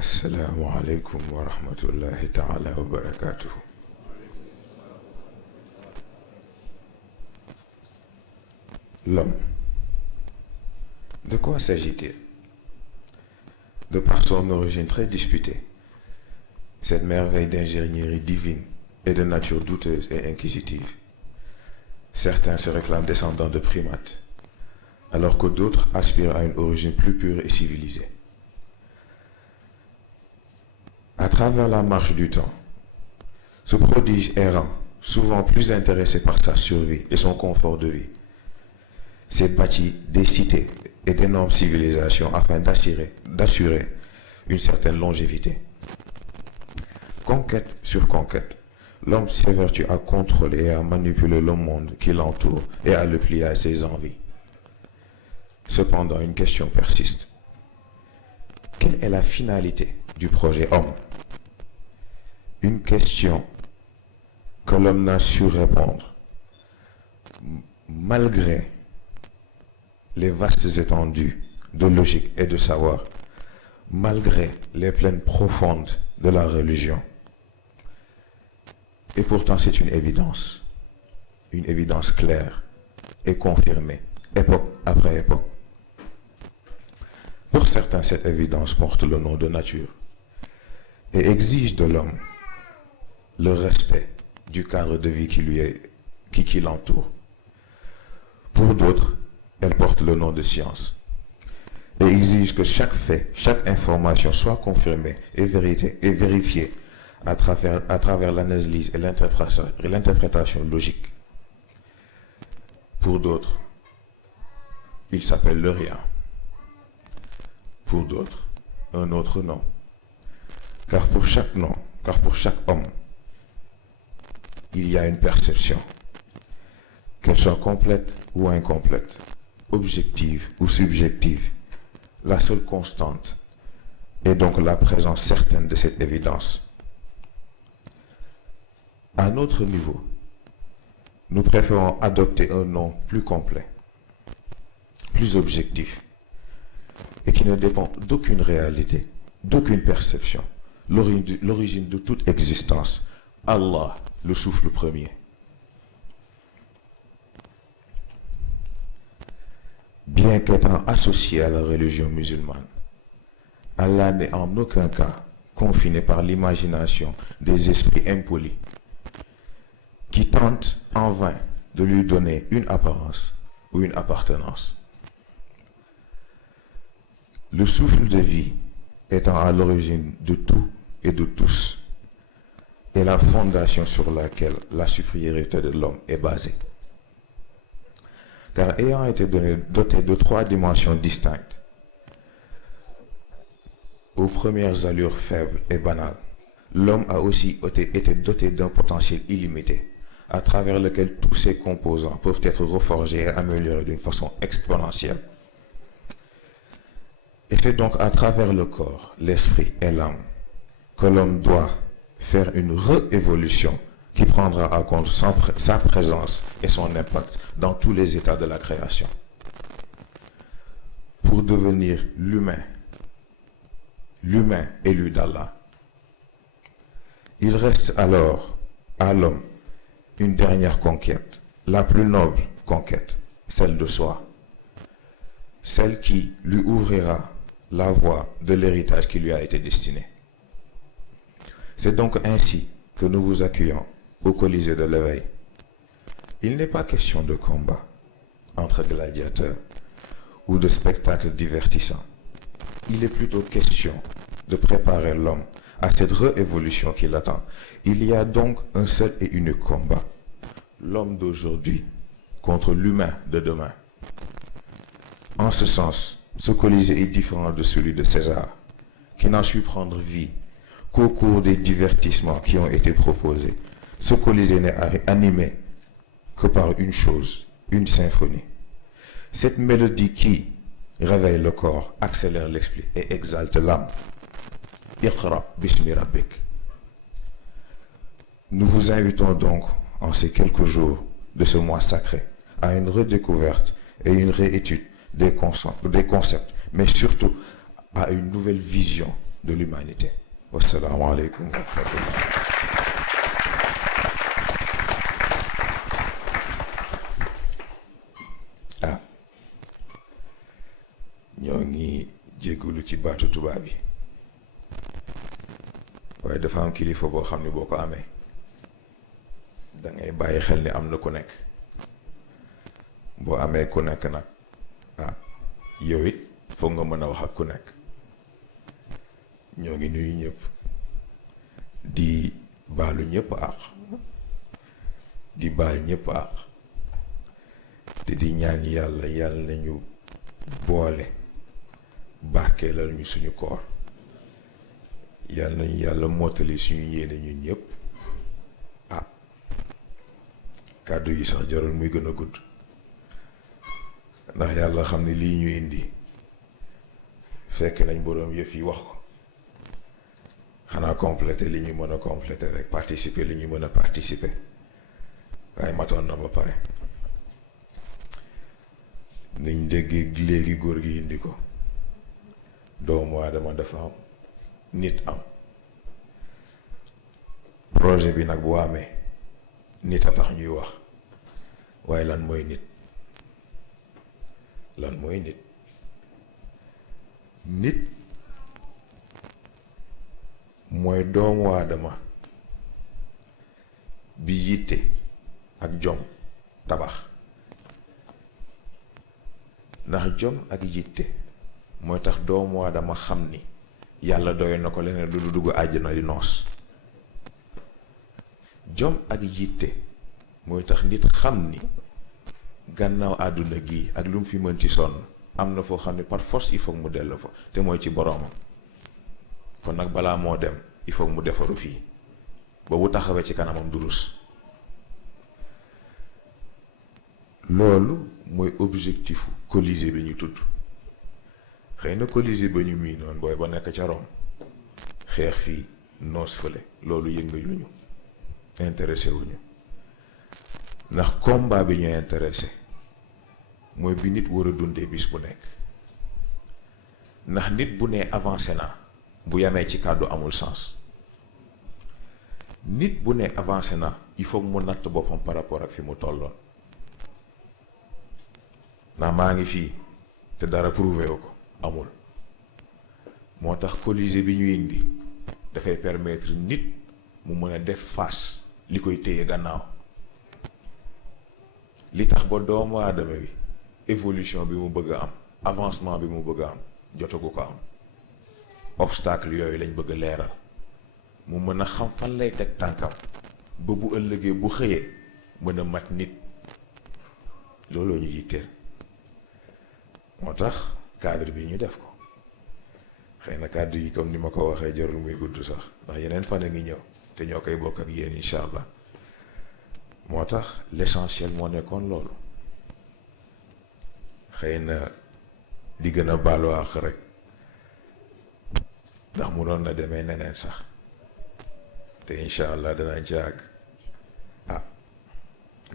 Assalamu alaikum wa rahmatullahi ta'ala wa barakatuh. L'homme. De quoi s'agit-il? De par son origine très disputée, cette merveille d'ingénierie divine et de nature douteuse et inquisitive, certains se réclament descendants de primates, alors que d'autres aspirent à une origine plus pure et civilisée. À travers la marche du temps, ce prodige errant, souvent plus intéressé par sa survie et son confort de vie, s'est bâti des cités et d'énormes civilisations afin d'assurer une certaine longévité. Conquête sur conquête, l'homme s'évertue à contrôler et à manipuler le monde qui l'entoure et à le plier à ses envies. Cependant, une question persiste. Quelle est la finalité du projet homme? Une question que l'homme n'a su répondre, malgré les vastes étendues de logique et de savoir, malgré les plaines profondes de la religion. Et pourtant c'est une évidence claire et confirmée, époque après époque. Pour certains, cette évidence porte le nom de nature et exige de l'homme le respect du cadre de vie qui l'entoure. Pour d'autres, elle porte le nom de science et exige que chaque fait, chaque information soit confirmée et vérifiée à travers l'analyse et l'interprétation logique. Pour d'autres, il s'appelle le rien. Pour d'autres, un autre nom. Car pour chaque nom, car pour chaque homme, il y a une perception, qu'elle soit complète ou incomplète, objective ou subjective. La seule constante est donc la présence certaine de cette évidence. À notre niveau, nous préférons adopter un nom plus complet, plus objectif, et qui ne dépend d'aucune réalité, d'aucune perception, l'origine de toute existence, Allah, le souffle premier. Bien qu'étant associé à la religion musulmane, Allah n'est en aucun cas confiné par l'imagination des esprits impolis qui tentent en vain de lui donner une apparence ou une appartenance. Le souffle de vie étant à l'origine de tout et de tous, est la fondation sur laquelle la supériorité de l'homme est basée. Car ayant été doté de trois dimensions distinctes, aux premières allures faibles et banales, l'homme a aussi été doté d'un potentiel illimité, à travers lequel tous ses composants peuvent être reforgés et améliorés d'une façon exponentielle. Et c'est donc à travers le corps, l'esprit et l'âme que l'homme doit faire une réévolution qui prendra en compte sa présence et son impact dans tous les états de la création. Pour devenir l'humain élu d'Allah. Il reste alors à l'homme une dernière conquête, la plus noble conquête, celle de soi, celle qui lui ouvrira la voie de l'héritage qui lui a été destiné. C'est donc ainsi que nous vous accueillons au Colisée de l'éveil. Il n'est pas question de combat entre gladiateurs ou de spectacles divertissants. Il est plutôt question de préparer l'homme à cette réévolution qui l'attend. Il y a donc un seul et unique combat, l'homme d'aujourd'hui contre l'humain de demain. En ce sens, ce Colisée est différent de celui de César, qui n'a su prendre vie qu'au cours des divertissements qui ont été proposés. Ce Colisée n'est animé que par une chose, une symphonie. Cette mélodie qui réveille le corps, accélère l'esprit et exalte l'âme. Iqra bismi rabbik. Nous vous invitons donc, en ces quelques jours de ce mois sacré, à une redécouverte et une réétude des concepts, mais surtout à une nouvelle vision de l'humanité. Wassalamu alaikum wa rahmatullah. ñoo ngi jéggulu ci baatu tubaab bi waaye dafa am kilifa boo xam ne boo ko amee da ngay bàyyi xel ni am na ku nekk. boo amee ku nekk nag yow it foog nga mën a wax ak ku nekk. ñoo ngi nuyu ñëpp di baalu ñëpp àq di baal ñëpp àq te di ñaan yàlla nañu boole barkeelal ñu suñu koor nañu yàlla mottali suñu yéene ñun ñëpp. kàddu yi sax jarul muy gën a gudd ndax yàlla xam ne lii ñu indi fekk nañ boroom yëf yi wax ko. xanaa complété li ñuy mën a complété rek participer li ñuy mën a participer waaye matoon na ba pare. niñ déggee léegi góor gi indi ko doomu aadama dafa am nit am projet bi nag bu amee nit a tax ñuy wax waaye lan mooy nit nit mooy doomu aadama bi yitte ak jom tabax. ndax jom ak yitte mooy tax doomu aadama xam ni yàlla doy na ko leneen lu dugg àjjana di noos. jom ak yitte mooy tax nit xam ni gannaaw àdduna gi ak lu mu fi mën ci sonn am na foo xam ne par force il faut mu dellu fa te mooy ci boroomam. kon nag balaa moo dem il faut mu defaru fii ba bu taxawee ci kanamam durus. loolu mooy objectif Colisée bi ñu tudd. xëy na Colisée ba ñu mii noonu booy ba nekk ca Rome xeex fii noos fële loolu yëngaluñu intéressé wuñu ndax combat bi ñu intéressé mooy bi nit war a dundee bis bu nekk. ndax nit bu nee avancé naa bu yamee ci kàddu amul sens. nit bu nee avancé naa il faut mu natt boppam par rapport ak fi mu tolloon. ndax maa ngi fii te dara prouvé wu ko amul. moo tax Colisée bi ñu indi dafay permettre nit mu mën a def face li koy téye gannaaw. li tax ba doomu aadama bi évolution bi mu bëgg a am avancement bi mu bëgg a am jotagu ko am. obstacle yooyu lañ bëgg a leeral mu mën a xam fan lay teg tànkam ba bu ëllëgee bu xëyee mën a mat nit. looloo ñu yitteel. moo tax cadre bi ñu def ko xëy na kàddu yi comme ni ma ko waxee jarul muy gudd sax ndax yeneen fan a ngi ñëw te ñoo koy bokk ak yéen incha allah. moo tax l'essentiel moo nekkoon loolu. xëy na di gën a baalu àq rek ndax mu doon na demee neneen sax te incha allah danañ ci àgg.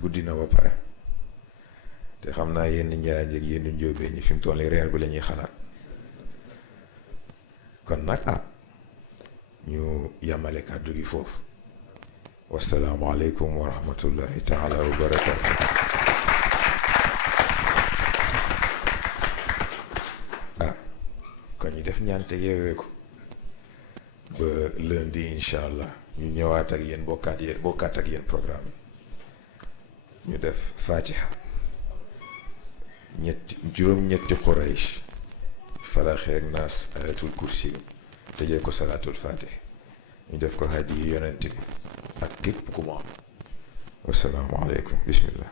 guddi na ba pare te xam naa yenn njaay ak yenn njóobee ñi fi mu toll nii reer bi la ñuy xalaat. kon nag ñu yamale kàddu gi foofu. wassalaamu aleykum wa rahmatullahi taala wa barakaatu. kon ñu def ñaante yeewee ko ba lundi incha allah ñu ñëwaat ak yéen bokkaat ak yéen programme bi ñu def fatiha juróom-ñetti Quraysh falaxee ak naas ayatul kursi tëjee ko salaatul fatih ñu def ko hadiyi yonent bi ak képp ku mu am. wassalaamu aleykum bismillah.